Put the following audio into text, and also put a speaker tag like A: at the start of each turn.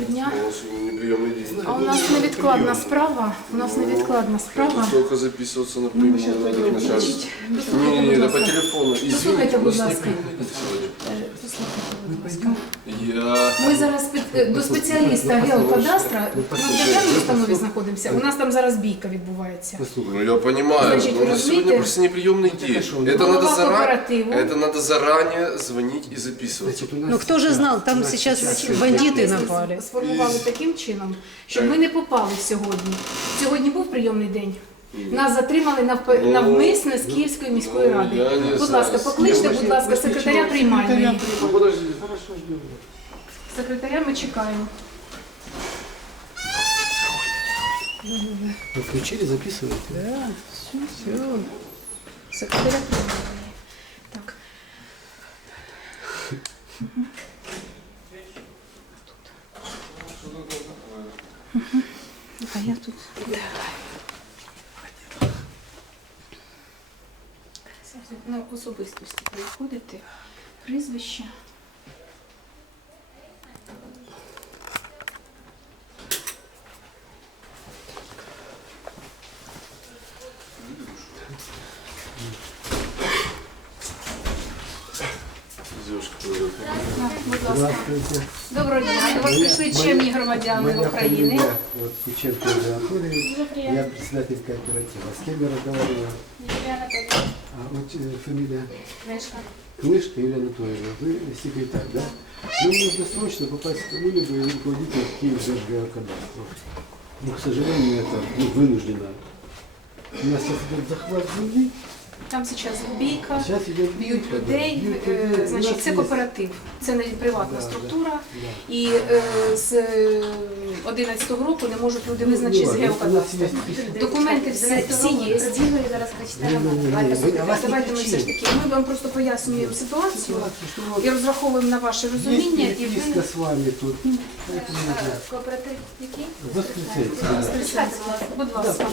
A: дня.
B: У нас сегодня неприемный день.
A: А у нас невідкладна справа. У нас невідкладна справа.
B: Только записываться на прием начальства. Не, не,
A: будь
B: это по
A: ласка.
B: телефону.
A: Послухайте,
B: Извините, у
A: будь
B: нас
A: ласка.
B: неприемный день сегодня.
A: Е, Послухайте, будь ласка.
B: Я...
A: Ми зараз під- е, до спеціаліста геокадастра
B: Ну,
A: ми в державній установі знаходимося. У нас там зараз бійка відбувається.
B: Ну я понимаю,
A: Значит,
B: но
A: вы
B: у нас сегодня
A: разумеете?
B: просто неприемный день. Это
A: Голова
B: надо, заранее,
A: кооперативу.
B: это надо заранее звонить и записываться.
C: Ну кто же знал, там сейчас бандиты
A: Ми
C: напали.
A: сформували таким чином, щоб ми не попали сьогодні. Сьогодні був прийомний день. Нас затримали навп-
B: Ну,
A: навмисне з Київської міської
B: ну,
A: ради.
B: я не
A: Будь
B: знаю.
A: ласка, покличте, будь ласка, секретаря приймальної.
B: Ну, подожди.
A: Секретаря ми чекаємо.
D: Вы включили, записываете?
C: Все, все.
A: Секретаря приймальної. Так. Мгм. А я тут. На особистості приходите, прізвище. Доброго дня. До вас прийшли чемні громадяни України.
D: вот, Я председатель кооператива. С кем я разговариваю? А, вот э, фамилия? Книжка Юлия Анатольевна. Вы секретарь, да? Нам нужно срочно попасть к кому-либо из руководителя Киевгеокадастра. Но, к сожалению, это ну, вынуждено. У нас сейчас идет захват земли.
A: Там зараз бійка, б'ють людей.
D: Бьют людей. У
A: Значить, це кооператив, це не приватна структура. І з 11-го року не можуть люди визначити з
D: Ну,
A: геокадастру. Документи всі, всі є.
D: Не
A: Давайте ми все ж таки. Ми вам просто пояснюємо ситуацію і розраховуємо на ваше розуміння. І ви
D: с вами тут.
A: Кооператив який? Будь ласка.